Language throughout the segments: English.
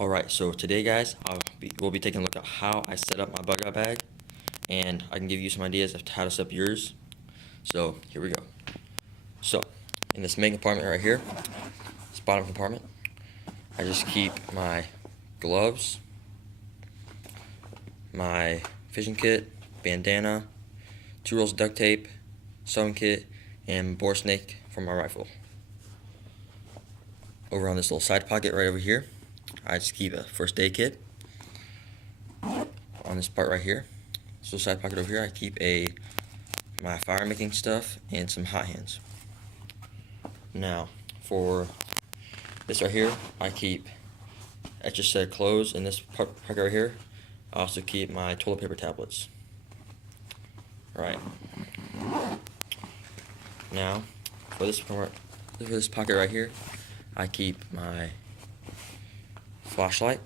Alright, so today guys, we'll be taking a look at how I set up my bug out bag, and I can give you some ideas of how to set up yours. So here we go. So in this main compartment right here, this bottom compartment, I just keep my gloves, my fishing kit, bandana, 2 rolls of duct tape, sewing kit, and bore snake for my rifle. Over on this little side pocket right over here, I just keep a first aid kit. On this part right here, this little side pocket over here, I keep my fire making stuff and some hot hands. Now for this right here, I keep extra set of clothes. In this pocket right here, I also keep my toilet paper tablets. Right. Now for this pocket right here, I keep my flashlight,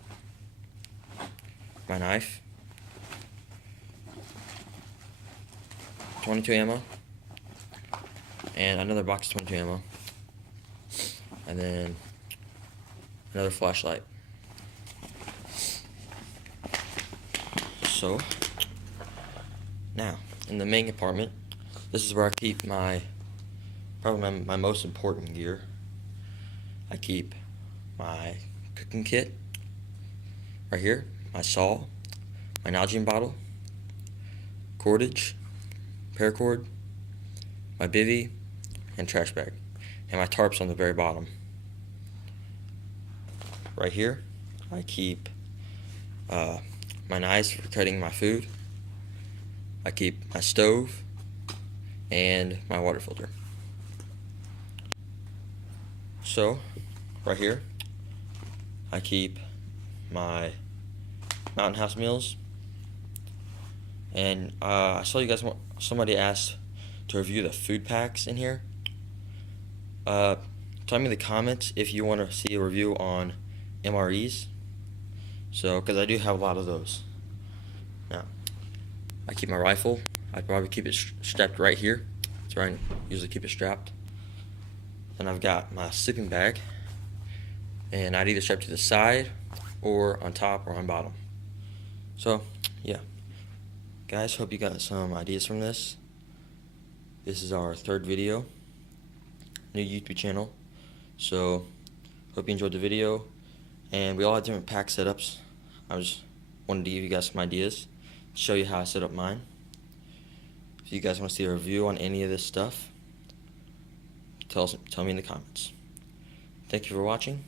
my knife, 22 ammo, and another box of 22 ammo, and then another flashlight. So now in the main compartment, this is where I keep probably my most important gear. I keep my cooking kit right here, my saw, my Nalgene bottle, cordage, paracord, my bivy, and trash bag, and my tarps on the very bottom. Right here, I keep my knives for cutting my food. I keep my stove and my water filter. So, right here, I keep my Mountain House meals, and I saw you guys somebody asked to review the food packs in here. Tell me in the comments if you want to see a review on MREs, because I do have a lot of those. Now, I keep my rifle. I'd probably keep it strapped right here. That's where I usually keep it strapped. Then I've got my sleeping bag, and I'd either strap to the side or on top or on bottom. So yeah, guys, hope you got some ideas from this. This is our 3rd video, new YouTube channel, so hope you enjoyed the video. And we all have different pack setups. I just wanted to give you guys some ideas, show you how I set up mine. If you guys want to see a review on any of this stuff, tell me in the comments. Thank you for watching.